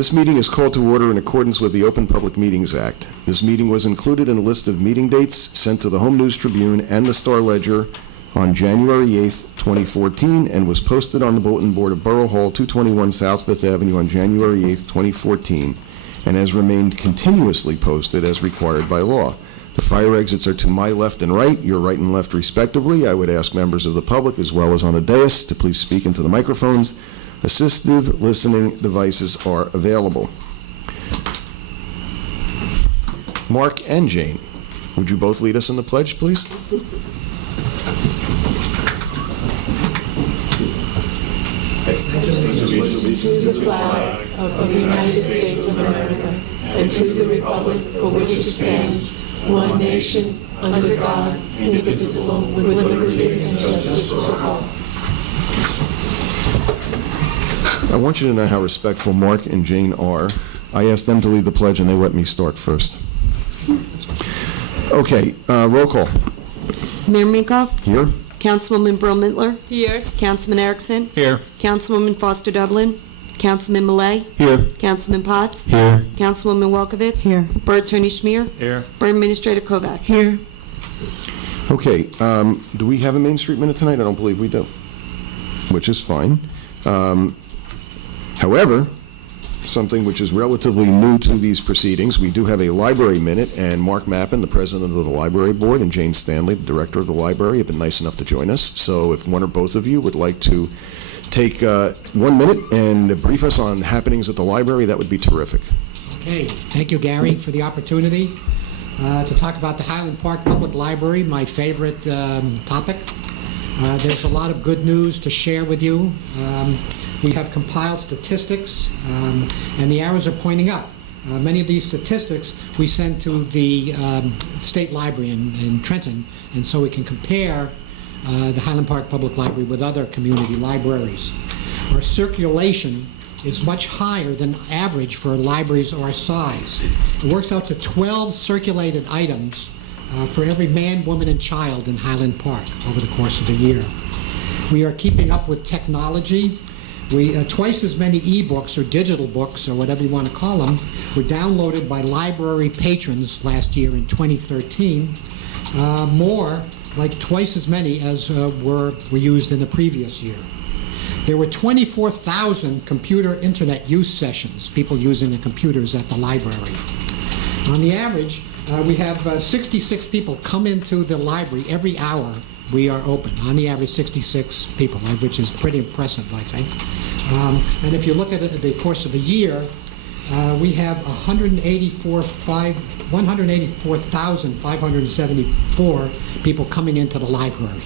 This meeting is called to order in accordance with the Open Public Meetings Act. This meeting was included in a list of meeting dates sent to the Home News Tribune and the Star Ledger on January 8th, 2014, and was posted on the bulletin board of Borough Hall, 221 South Fifth Avenue on January 8th, 2014, and has remained continuously posted as required by law. The fire exits are to my left and right, your right and left respectively. I would ask members of the public, as well as on the dais, to please speak into the microphones. Assistive listening devices are available. Mark and Jane, would you both lead us in the pledge, please? To the flag of the United States of America and to the republic for which it stands, one nation, under God, indivisible, with liberty and justice for all. I want you to know how respectful Mark and Jane are. I asked them to lead the pledge, and they let me start first. Okay, roll call. Mayor Minkoff? Here. Councilwoman Brill-Mittler? Here. Councilman Erickson? Here. Councilwoman Foster Dublin? Councilman Millay? Here. Councilman Potts? Here. Councilwoman Welkowitz? Here. Borough Attorney Schmier? Here. Borough Administrator Kovac? Here. Okay, do we have a Main Street minute tonight? I don't believe we do, which is fine. However, something which is relatively new to these proceedings, we do have a library minute, and Mark Mappin, the president of the library board, and Jane Stanley, the director of the library, have been nice enough to join us. So if one or both of you would like to take 1 minute and brief us on happenings at the library, that would be terrific. Okay, thank you, Gary, for the opportunity to talk about the Highland Park Public Library, my favorite topic. There's a lot of good news to share with you. We have compiled statistics, and the arrows are pointing up. Many of these statistics we send to the State Library in Trenton, and so we can compare the Highland Park Public Library with other community libraries. Our circulation is much higher than average for libraries our size. It works out to 12 circulated items for every man, woman, and child in Highland Park over the course of the year. We are keeping up with technology. Twice as many e-books or digital books, or whatever you want to call them, were downloaded by library patrons last year in 2013. More, like twice as many as were used in the previous year. There were 24,000 computer internet use sessions, people using the computers at the library. On the average, we have 66 people come into the library every hour we are open. On the average, 66 people, which is pretty impressive, I think. And if you look at it at the course of a year, we have 184,574 people coming into the library.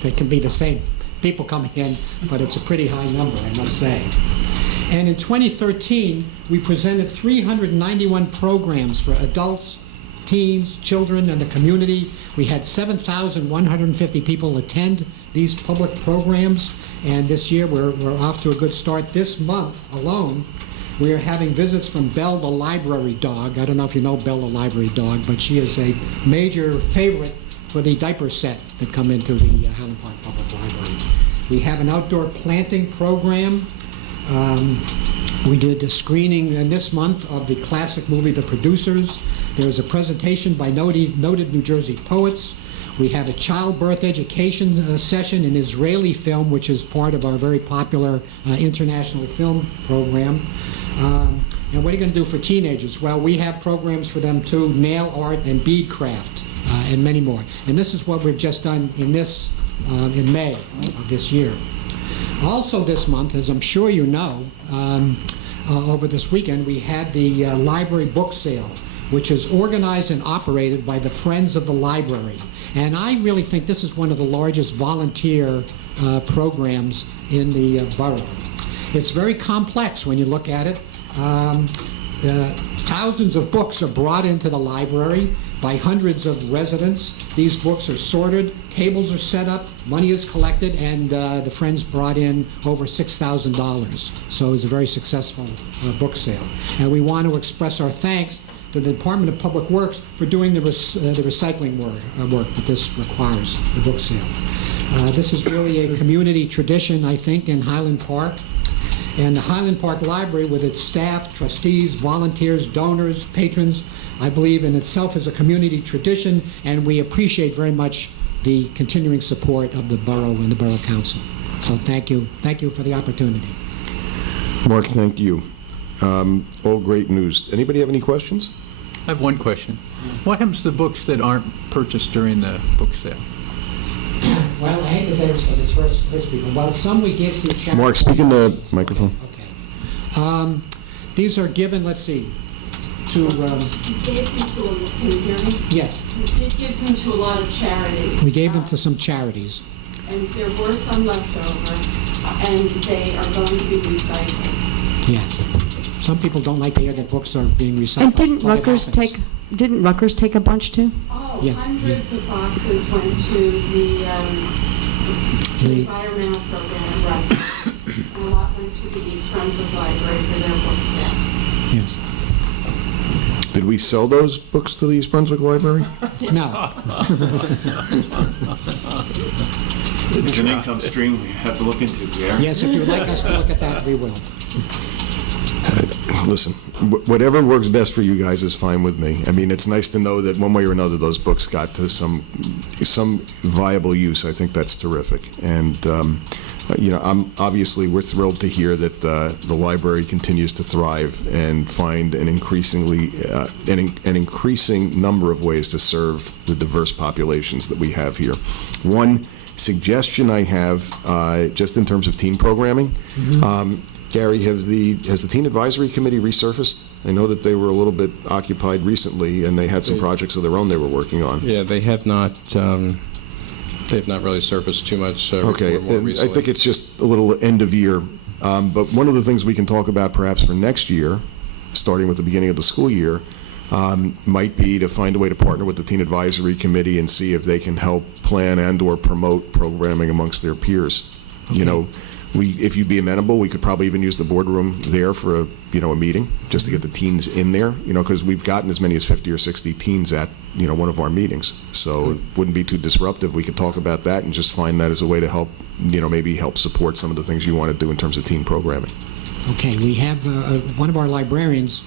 They can be the same people coming in, but it's a pretty high number, I must say. And in 2013, we presented 391 programs for adults, teens, children, and the community. We had 7,150 people attend these public programs, and this year we're off to a good start. This month alone, we are having visits from Belle the library dog. I don't know if you know Belle the library dog, but she is a major favorite for the diaper set that come into the Highland Park Public Library. We have an outdoor planting program. We did a screening this month of the classic movie The Producers. There was a presentation by noted New Jersey poets. We have a childbirth education session in Israeli film, which is part of our very popular international film program. And what are you going to do for teenagers? Well, we have programs for them too, nail art and bead craft, and many more. And this is what we've just done in May of this year. Also this month, as I'm sure you know, over this weekend, we had the library book sale, which is organized and operated by the Friends of the Library. And I really think this is one of the largest volunteer programs in the borough. It's very complex when you look at it. Thousands of books are brought into the library by hundreds of residents. These books are sorted, tables are set up, money is collected, and the Friends brought in over $6,000. So it was a very successful book sale. And we want to express our thanks to the Department of Public Works for doing the recycling work that this requires, the book sale. This is really a community tradition, I think, in Highland Park. And the Highland Park Library, with its staff, trustees, volunteers, donors, patrons, I believe in itself is a community tradition, and we appreciate very much the continuing support of the borough and the Borough Council. So thank you. Thank you for the opportunity. Mark, thank you. All great news. Anybody have any questions? I have one question. What happens to the books that aren't purchased during the book sale? Well, I hate to say this because it's first people. Well, some we give to charity. Mark, speak in the microphone. Okay. These are given, let's see, to, We gave them to, can you hear me? yes, We did give them to a lot of charities. we gave them to some charities. And there were some left over, and they are going to be recycled. Yes. Some people don't like to hear that books are being recycled. And didn't but it Rutgers happens. take a bunch too? Oh, Yes, hundreds of boxes went to the environmental program at Rutgers. And a lot went to the East Brunswick Library for their book sale. Yes. Did we sell those books to the East Brunswick Library? No. It's an income stream we have to look into, Gary. Yes, if you would like us to look at that, we will. Listen, whatever works best for you guys is fine with me. I mean, it's nice to know that one way or another those books got to some viable use. I think that's terrific. And we're thrilled to hear that the library continues to thrive and find an increasing number of ways to serve the diverse populations that we have here. One suggestion I have, just in terms of teen programming, Gary, has the Teen Advisory Committee resurfaced? I know that they were a little bit occupied recently, and they had some projects of their own they were working on. Yeah, they have not. They've not really surfaced too much. Okay, more and recently. I think it's just a little end of year. But one of the things we can talk about perhaps for next year, starting with the beginning of the school year, might be to find a way to partner with the Teen Advisory Committee and see if they can help plan and/or promote programming amongst their peers. Okay. You know, if you'd be amenable, we could probably even use the boardroom there for a meeting, just to get the teens in there, because we've gotten as many as 50 or 60 teens at, one of our meetings. So it wouldn't be too disruptive. We could talk about that and just find that as a way to help, maybe help support some of the things you want to do in terms of teen programming. Okay, we have one of our librarians,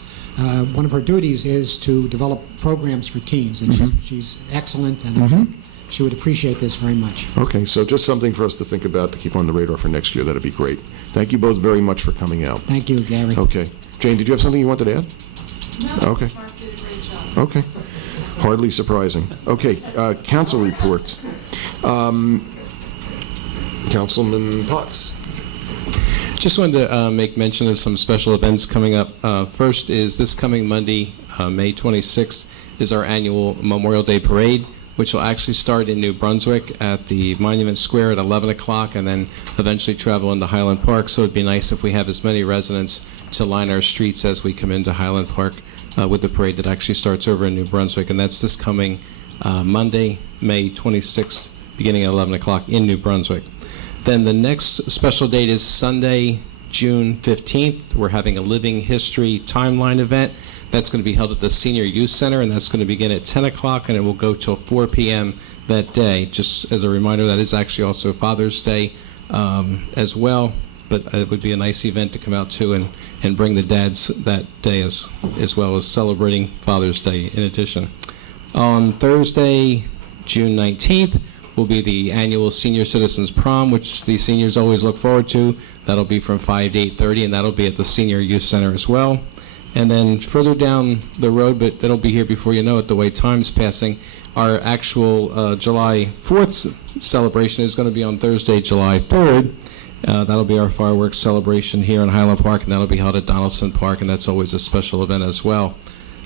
one of her duties is to develop programs for teens, and she's excellent, and I think she would appreciate this very much. Okay, so just something for us to think about to keep on the radar for next year. That'd be great. Thank you both very much for coming out. Thank you, Gary. Okay. Jane, did you have something you wanted to add? No, Okay. Mark did a great job. Okay. Hardly surprising. Okay, council reports. Councilman Potts. Just wanted to make mention of some special events coming up. First is this coming Monday, May 26th, is our annual Memorial Day Parade, which will actually start in New Brunswick at the Monument Square at 11 o'clock and then eventually travel into Highland Park. So it'd be nice if we have as many residents to line our streets as we come into Highland Park with the parade that actually starts over in New Brunswick. And that's this coming Monday, May 26th, beginning at 11 o'clock in New Brunswick. Then the next special date is Sunday, June 15th. We're having a Living History Timeline event. That's going to be held at the Senior Youth Center, and that's going to begin at 10 o'clock, and it will go till 4 p.m. that day. Just as a reminder, that is actually also Father's Day as well, but it would be a nice event to come out to and bring the dads that day as well as celebrating Father's Day in addition. On Thursday, June 19th, will be the annual Senior Citizens Prom, which the seniors always look forward to. That'll be from 5 to 8:30, and that'll be at the Senior Youth Center as well. And then further down the road, but that'll be here before you know it, the way time's passing, our actual July 4th celebration is going to be on Thursday, July 3rd. That'll be our fireworks celebration here in Highland Park, and that'll be held at Donaldson Park, and that's always a special event as well.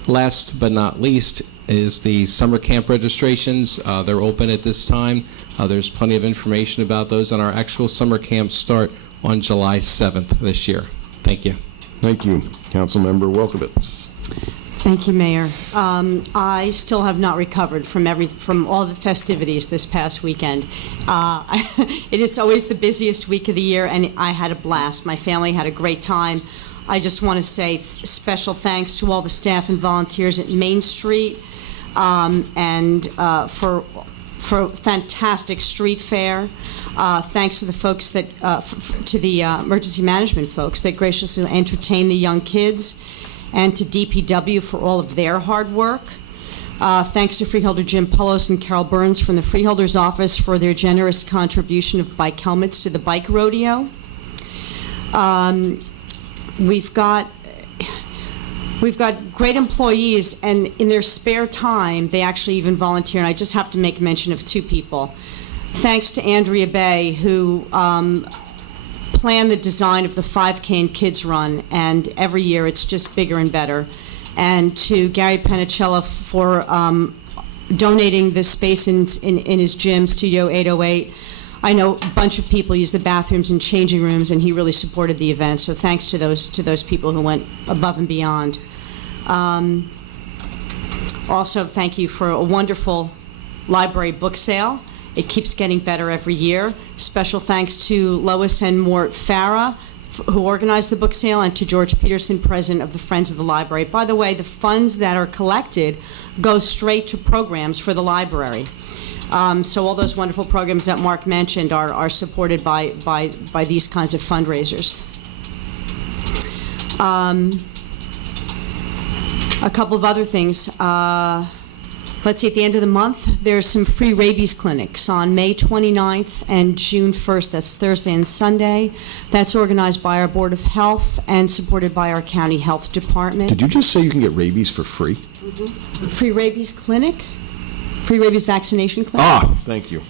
Last but not least is the summer camp registrations. They're open at this time. There's plenty of information about those, and our actual summer camps start on July 7th this year. Thank you. Thank you. Councilmember Welkowitz. Thank you, Mayor. I still have not recovered from all the festivities this past weekend. It is always the busiest week of the year, and I had a blast. My family had a great time. I just want to say special thanks to all the staff and volunteers at Main Street, and for for fantastic street fair. Thanks to the folks that, to the emergency management folks that graciously entertain the young kids, and to DPW for all of their hard work. Thanks to Freeholder Jim Pullos and Carol Burns from the Freeholders Office for their generous contribution of bike helmets to the bike rodeo. We've got great employees, and in their spare time, they actually even volunteer, and I just have to make mention of two people. Thanks to Andrea Bay, who planned the design of the 5K and Kids Run, and every year it's just bigger and better. And to Gary Panicella for donating the space in his gym, Studio 808. I know a bunch of people use the bathrooms and changing rooms, and he really supported the event. So thanks to those people who went above and beyond. Also, thank you for a wonderful library book sale. It keeps getting better every year. Special thanks to Lois and Mort Farah, who organized the book sale, and to George Peterson, president of the Friends of the Library. By the way, the funds that are collected go straight to programs for the library. So all those wonderful programs that Mark mentioned are supported by these kinds of fundraisers. A couple of other things. Let's see, at the end of the month, there's some free rabies clinics on May 29th and June 1st. That's Thursday and Sunday. That's organized by our Board of Health and supported by our County Health Department. Did you just say you can get rabies for free? Mm-hmm. Free rabies clinic? Free rabies vaccination clinic? Ah, thank you.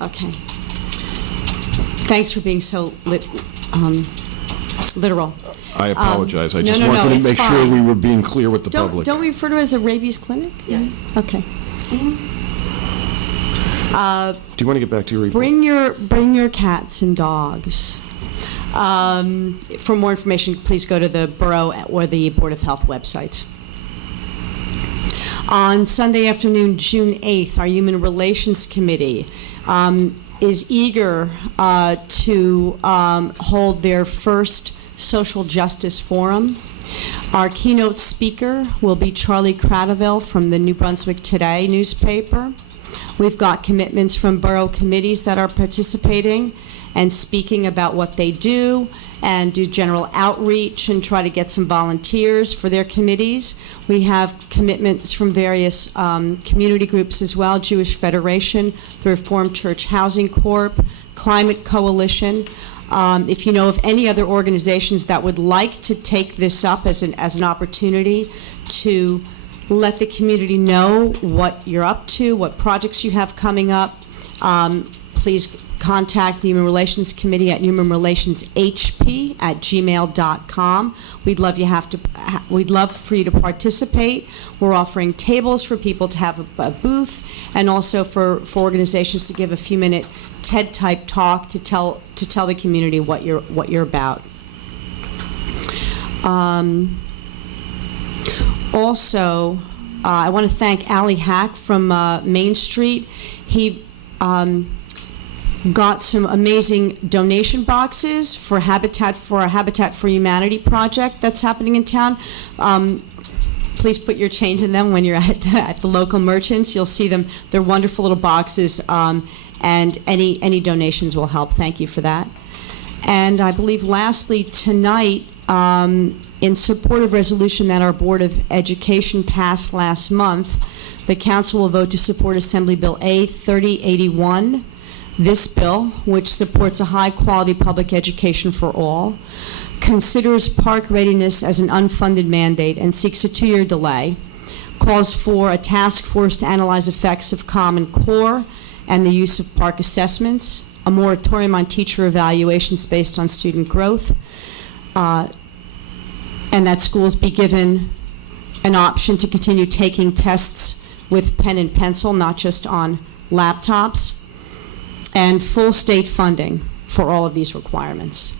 Okay. Thanks for being so literal. I apologize. I just no, wanted to it's make sure fine. we were being clear with the public. Don't we refer to it as a rabies clinic? Yes. Okay. Do you want to get back to your report? Bring your cats and dogs. For more information, please go to the Borough or the Board of Health websites. On Sunday afternoon, June 8th, our Human Relations Committee is eager to hold their first Social Justice Forum. Our keynote speaker will be Charlie Cradaville from the New Brunswick Today newspaper. We've got commitments from borough committees that are participating and speaking about what they do, and do general outreach and try to get some volunteers for their committees. We have commitments from various community groups as well: Jewish Federation, the Reformed Church Housing Corp., Climate Coalition. If you know of any other organizations that would like to take this up as an opportunity to let the community know what you're up to, what projects you have coming up, please contact the Human Relations Committee at humanrelationshp@gmail.com. We'd love for you to participate. We're offering tables for people to have a booth, and also for organizations to give a few-minute TED-type talk to tell the community what you're about. Also, I want to thank Ali Hack from Main Street. He got some amazing donation boxes for our Habitat for Humanity project that's happening in town. Please put your change in them when you're at the local merchants. You'll see them. They're wonderful little boxes, and any donations will help. Thank you for that. And I believe lastly tonight, in support of resolution that our Board of Education passed last month, the Council will vote to support Assembly Bill A 3081. This bill, which supports a high-quality public education for all, considers park readiness as an unfunded mandate and seeks a 2-year delay, calls for a task force to analyze effects of Common Core and the use of park assessments, a moratorium on teacher evaluations based on student growth, and that schools be given an option to continue taking tests with pen and pencil, not just on laptops, and full state funding for all of these requirements.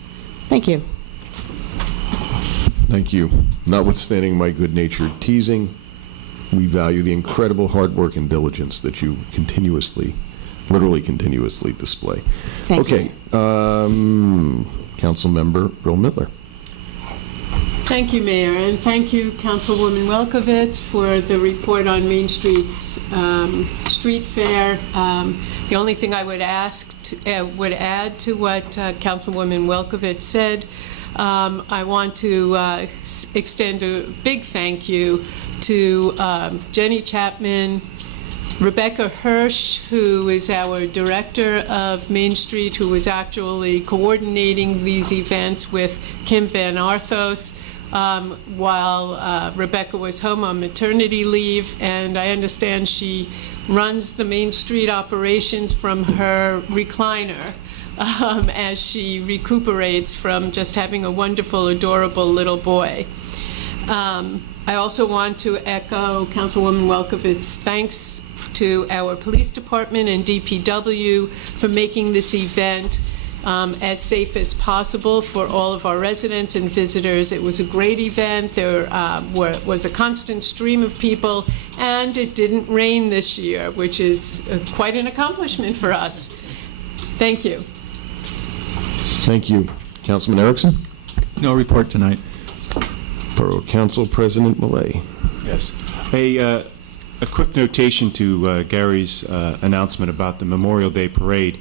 Thank you. Thank you. Notwithstanding my good-natured teasing, we value the incredible hard work and diligence that you literally continuously display. Thank you. Okay. Councilmember Bill Miller. Thank you, Mayor, and thank you, Councilwoman Welkowitz, for the report on Main Street's street fair. The only thing I would would add to what Councilwoman Welkowitz said, I want to extend a big thank you to Jenny Chapman, Rebecca Hirsch, who is our director of Main Street, who was actually coordinating these events with Kim Van Arthos while Rebecca was home on maternity leave, and I understand she runs the Main Street operations from her recliner as she recuperates from just having a wonderful, adorable little boy. I also want to echo Councilwoman Welkowitz's thanks to our police department and DPW for making this event as safe as possible for all of our residents and visitors. It was a great event. There was a constant stream of people, and it didn't rain this year, which is quite an accomplishment for us. Thank you. Thank you. Councilman Erickson? No report tonight. Borough Council President Millay. Yes. A quick notation to Gary's announcement about the Memorial Day Parade.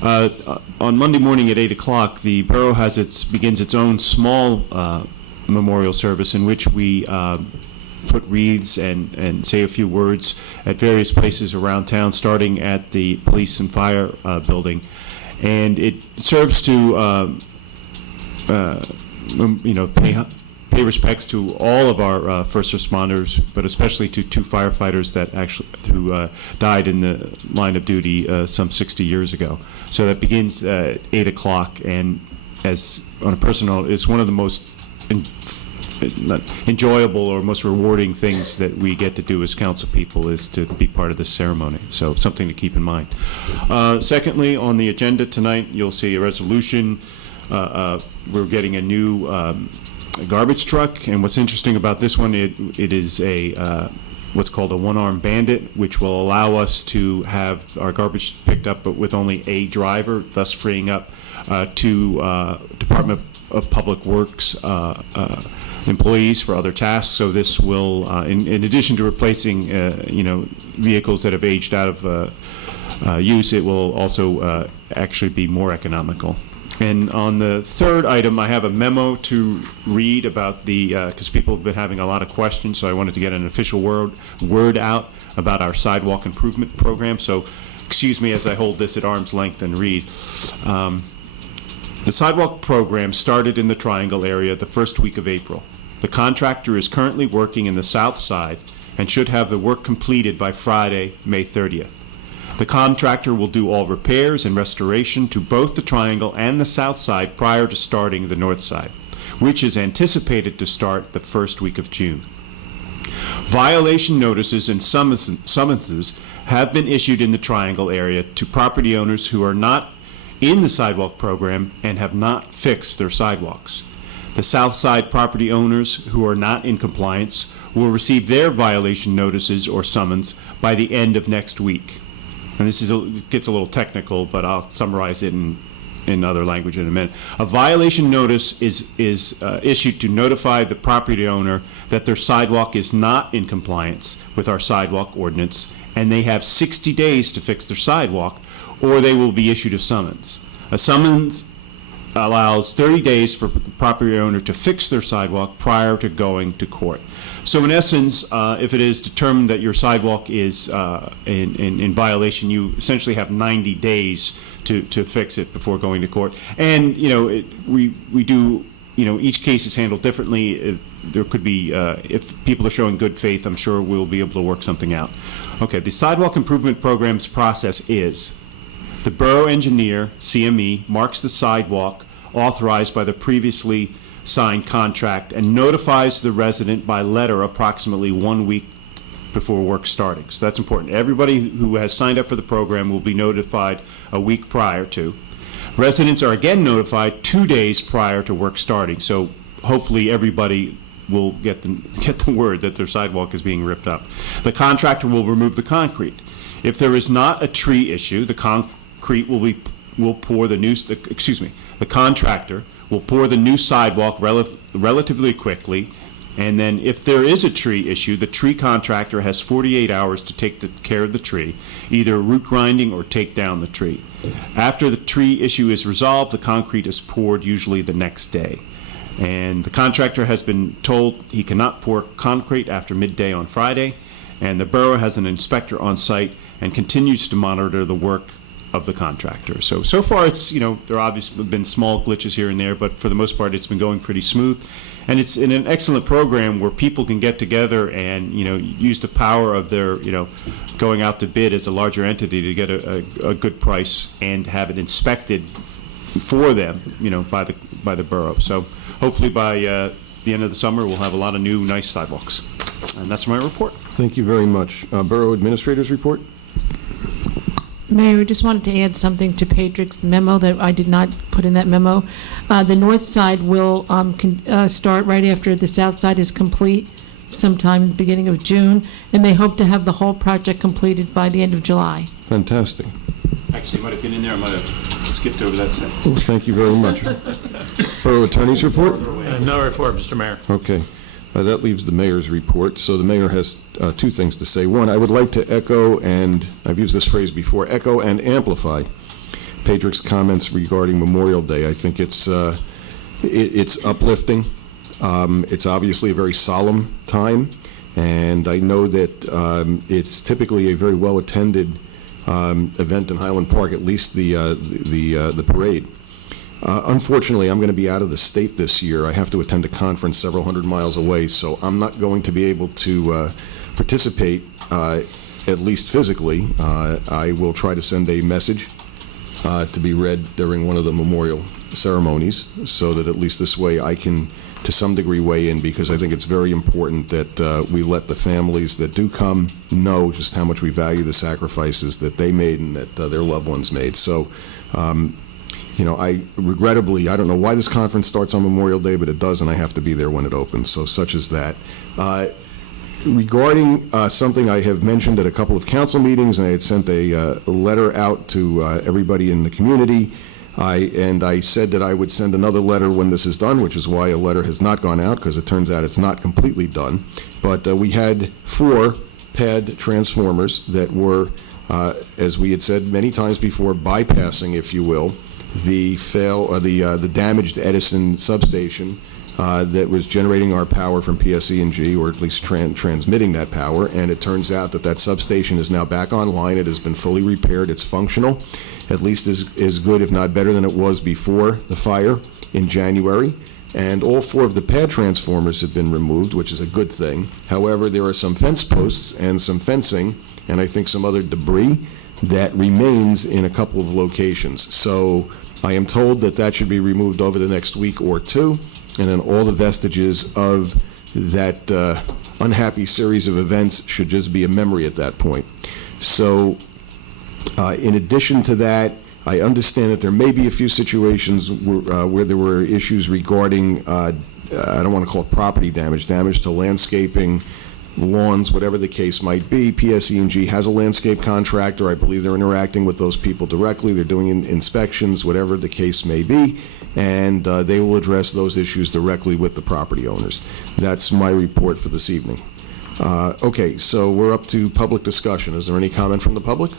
On Monday morning at 8 o'clock, the Borough begins its own small memorial service in which we put wreaths and say a few words at various places around town, starting at the police and fire building. And it serves to pay respects to all of our first responders, but especially to two firefighters who died in the line of duty some 60 years ago. So that begins at 8 o'clock, and as on a personal note, it's one of the most enjoyable or most rewarding things that we get to do as council people is to be part of this ceremony. So something to keep in mind. Secondly, on the agenda tonight, you'll see a resolution. We're getting a new garbage truck, and what's interesting about this one, it is a what's called a one-armed bandit, which will allow us to have our garbage picked up but with only a driver, thus freeing up two Department of Public Works employees for other tasks. So this will, in addition to replacing vehicles that have aged out of use, it will also actually be more economical. And on the third item, I have a memo to read about because people have been having a lot of questions, so I wanted to get an official word out about our sidewalk improvement program. So excuse me as I hold this at arm's length and read. The sidewalk program started in the Triangle area the first week of April. The contractor is currently working in the south side and should have the work completed by Friday, May 30th. The contractor will do all repairs and restoration to both the Triangle and the south side prior to starting the north side, which is anticipated to start the first week of June. Violation notices and summonses have been issued in the Triangle area to property owners who are not in the sidewalk program and have not fixed their sidewalks. The south side property owners who are not in compliance will receive their violation notices or summons by the end of next week. And this gets a little technical, but I'll summarize it in other language in a minute. A violation notice is issued to notify the property owner that their sidewalk is not in compliance with our sidewalk ordinance, and they have 60 days to fix their sidewalk, or they will be issued a summons. A summons allows 30 days for the property owner to fix their sidewalk prior to going to court. So in essence, if it is determined that your sidewalk is in violation, you essentially have 90 days to fix it before going to court. And we do, each case is handled differently. There could be, if people are showing good faith, I'm sure we'll be able to work something out. Okay, the sidewalk improvement program's process is: the borough engineer, CME, marks the sidewalk authorized by the previously signed contract and notifies the resident by letter approximately 1 week before work starting. So that's important. Everybody who has signed up for the program will be notified a week prior to. Residents are again notified 2 days prior to work starting. So hopefully everybody will get the word that their sidewalk is being ripped up. The contractor will remove the concrete. If there is not a tree issue, the contractor will pour the new sidewalk relatively quickly. And then if there is a tree issue, the tree contractor has 48 hours to take care of the tree, either root grinding or take down the tree. After the tree issue is resolved, the concrete is poured usually the next day. And the contractor has been told he cannot pour concrete after midday on Friday, and the borough has an inspector on site and continues to monitor the work of the contractor. So far it's, there obviously been small glitches here and there, but for the most part it's been going pretty smooth. And it's in an excellent program where people can get together and, use the power of their, going out to bid as a larger entity to get a good price and have it inspected for them, by the borough. So hopefully by the end of the summer, we'll have a lot of new, nice sidewalks. And that's my report. Thank you very much. Borough Administrator's report? Mayor, I just wanted to add something to Patrick's memo that I did not put in that memo. The north side will start right after the south side is complete, sometime in the beginning of June, and they hope to have the whole project completed by the end of July. Fantastic. Actually, it might have been in there. I might have skipped over that sentence. Well, thank you very much. Borough Attorney's report? No report, Mr. Mayor. Okay. That leaves the mayor's report. So the mayor has two things to say. One, I would like to echo, and I've used this phrase before, echo and amplify Patrick's comments regarding Memorial Day. I think it's uplifting. It's obviously a very solemn time, and I know that it's typically a very well-attended event in Highland Park, at least the parade. Unfortunately, I'm going to be out of the state this year. I have to attend a conference several hundred miles away, so I'm not going to be able to participate, at least physically. I will try to send a message to be read during one of the memorial ceremonies, so that at least this way I can, to some degree, weigh in, because I think it's very important that we let the families that do come know just how much we value the sacrifices that they made and that their loved ones made. So, I regrettably, I don't know why this conference starts on Memorial Day, but it does, and I have to be there when it opens, so such is that. Regarding something I have mentioned at a couple of council meetings, and I had sent a letter out to everybody in the community, and I said that I would send another letter when this is done, which is why a letter has not gone out, because it turns out it's not completely done. But we had 4 pad transformers that were, as we had said many times before, bypassing, if you will, the damaged Edison substation that was generating our power from PSE&G, or at least transmitting that power. And it turns out that substation is now back online. It has been fully repaired. It's functional, at least as good, if not better, than it was before the fire in January. And all 4 of the pad transformers have been removed, which is a good thing. However, there are some fence posts and some fencing, and I think some other debris that remains in a couple of locations. So I am told that should be removed over the next week or 2, and then all the vestiges of that unhappy series of events should just be a memory at that point. So in addition to that, I understand that there may be a few situations where there were issues regarding, I don't want to call it property damage to landscaping, lawns, whatever the case might be. PSE&G has a landscape contractor. I believe they're interacting with those people directly. They're doing inspections, whatever the case may be, and they will address those issues directly with the property owners. That's my report for this evening. Okay, so we're up to public discussion. Is there any comment from the public?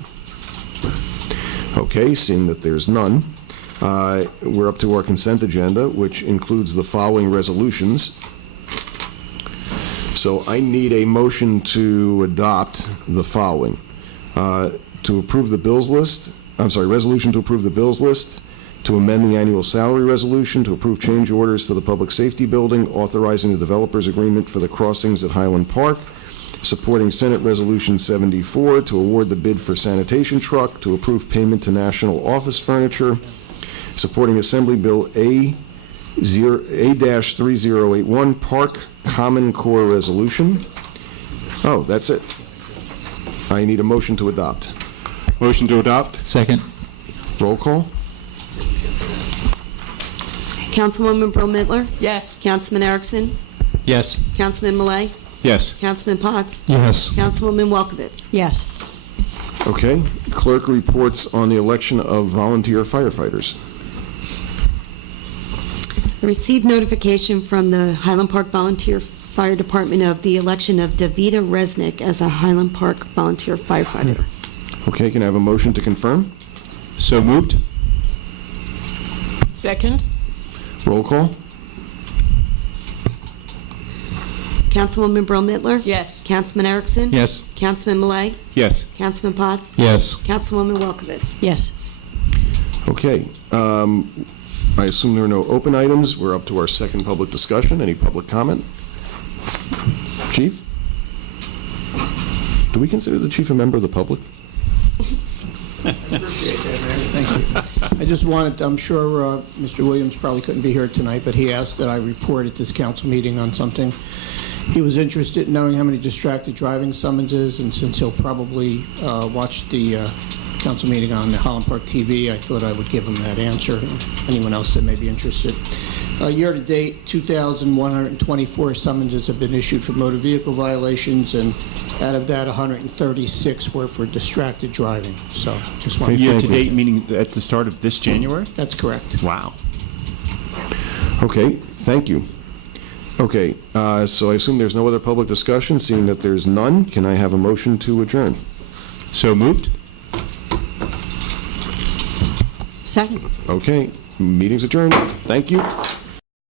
Okay, seeing that there's none, we're up to our consent agenda, which includes the following resolutions. So I need a motion to adopt the following. To approve the bills list, resolution to approve the bills list, to amend the annual salary resolution, to approve change orders to the public safety building, authorizing the developers agreement for the crossings at Highland Park, supporting Senate Resolution 74, to award the bid for sanitation truck, to approve payment to National Office Furniture, supporting Assembly Bill A-3081, Park Common Core Resolution. Oh, that's it. I need a motion to adopt. Motion to adopt? Second. Roll call? Councilwoman Brill Midler? Yes. Councilman Erickson? Yes. Councilman Millet? Yes. Councilman Potts? Yes. Councilwoman Welkowitz? Yes. Okay. Clerk reports on the election of volunteer firefighters. I received notification from the Highland Park Volunteer Fire Department of the election of Davida Resnick as a Highland Park volunteer firefighter. Okay, can I have a motion to confirm? So moved? Second? Roll call? Councilwoman Brill Mittler? Yes. Councilman Erickson? Yes. Councilman Malay? Yes. Councilman Potts? Yes. Councilwoman Welkowitz? Yes. Okay. I assume there are no open items. We're up to our second public discussion. Any public comment? Chief? Do we consider the chief a member of the public? I just wanted, I'm sure Mr. Williams probably couldn't be here tonight, but he asked that I report at this council meeting on something. He was interested in knowing how many distracted driving summonses, and since he'll probably watch the council meeting on the Highland Park TV, I thought I would give him that answer. Anyone else that may be interested. Year-to-date, 2,124 summonses have been issued for motor vehicle violations, and out of that, 136 were for distracted driving. So just wanted to... Year-to-date, meaning at the start of this January? That's correct. Wow. Okay, thank you. Okay, so I assume there's no other public discussion. Seeing that there's none, can I have a motion to adjourn? So moved? Second. Okay, meeting's adjourned. Thank you.